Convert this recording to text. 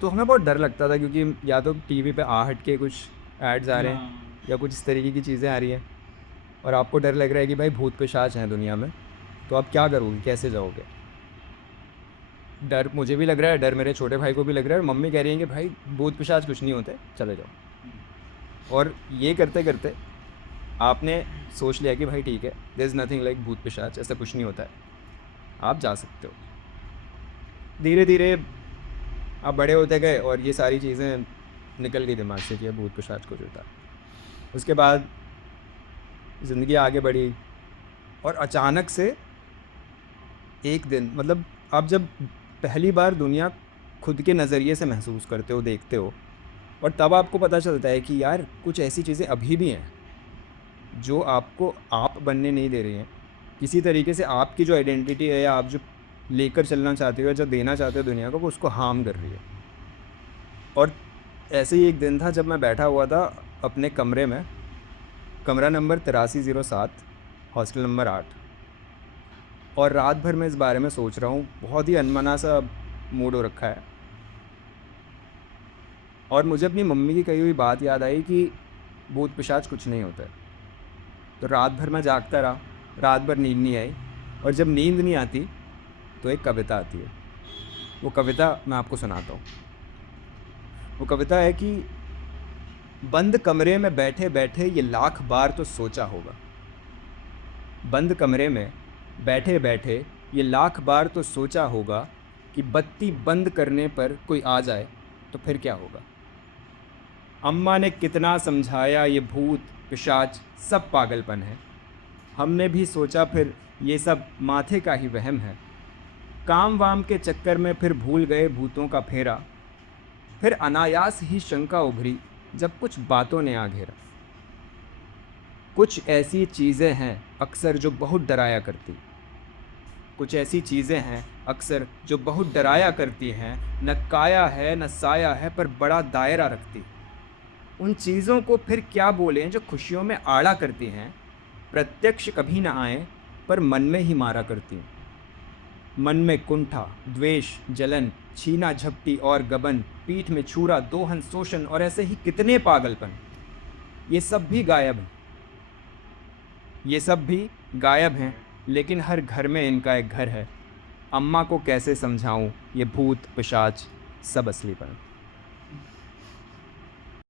तो हमें बहुत डर लगता था, क्योंकि या तो टीवी पे आहट के कुछ एड्स आ रहे हैं हाँ। या कुछ इस तरीके की चीज़ें आ रही हैं, और आपको डर लग रहा है कि भाई भूत पिशाच हैं दुनिया में, तो आप क्या करोगे, कैसे जाओगे। डर मुझे भी लग रहा है, डर मेरे छोटे भाई को भी लग रहा है, और मम्मी कह रही है कि भाई भूत पिशाच कुछ नहीं होते, चले जाओ। और ये करते करते आपने सोच लिया कि भाई ठीक है, देयर इज़ नथिंग लाइक भूत पिशाच, ऐसा कुछ नहीं होता है, आप जा सकते हो। धीरे धीरे आप बड़े होते गए और ये सारी चीज़ें निकल गई दिमाग से कि अब भूत पिशाच कुछ होता है। उसके बाद ज़िंदगी आगे बढ़ी, और अचानक से एक दिन, मतलब आप जब पहली बार दुनिया खुद के नज़रिए से महसूस करते हो, देखते हो, और तब आपको पता चलता है कि यार कुछ ऐसी चीज़ें अभी भी हैं जो आपको आप बनने नहीं दे रही हैं। किसी तरीके से आपकी जो आइडेंटिटी है, या आप जो लेकर चलना चाहते हो या जो देना चाहते हो दुनिया को, वो उसको हार्म कर रही है। और ऐसे ही एक दिन था जब मैं बैठा हुआ था अपने कमरे में, कमरा नंबर 8307, हॉस्टल नंबर 8, और रात भर मैं इस बारे में सोच रहा हूँ, बहुत ही अनमना सा मूड हो रखा है। और मुझे अपनी मम्मी की कही हुई बात याद आई कि भूत पिशाच कुछ नहीं होता है। तो रात भर मैं जागता रहा, रात भर नींद नहीं आई, और जब नींद नहीं आती तो एक कविता आती है। वो कविता मैं आपको सुनाता हूँ। वो कविता है कि बंद कमरे में बैठे बैठे ये लाख बार तो सोचा होगा, बंद कमरे में बैठे बैठे ये लाख बार तो सोचा होगा कि बत्ती बंद करने पर कोई आ जाए तो फिर क्या होगा। अम्मा ने कितना समझाया ये भूत पिशाच सब पागलपन है, हमने भी सोचा फिर ये सब माथे का ही वहम है। काम वाम के चक्कर में फिर भूल गए भूतों का फेरा, फिर अनायास ही शंका उभरी जब कुछ बातों ने आ घेरा। कुछ ऐसी चीज़ें हैं अक्सर जो बहुत डराया करती, कुछ ऐसी चीज़ें हैं अक्सर जो बहुत डराया करती हैं, न काया है न साया है पर बड़ा दायरा रखती। उन चीज़ों को फिर क्या बोलें जो खुशियों में आड़ा करती हैं, प्रत्यक्ष कभी ना आए पर मन में ही मारा करती। मन में कुंठा, द्वेष, जलन, छीना झपटी और गबन, पीठ में छुरा, दोहन, शोषण और ऐसे ही कितने पागलपन, ये सब भी गायब हैं। ये सब भी गायब हैं, लेकिन हर घर में इनका एक घर है। अम्मा को कैसे समझाऊं ये भूत पिशाच सब असलीपन।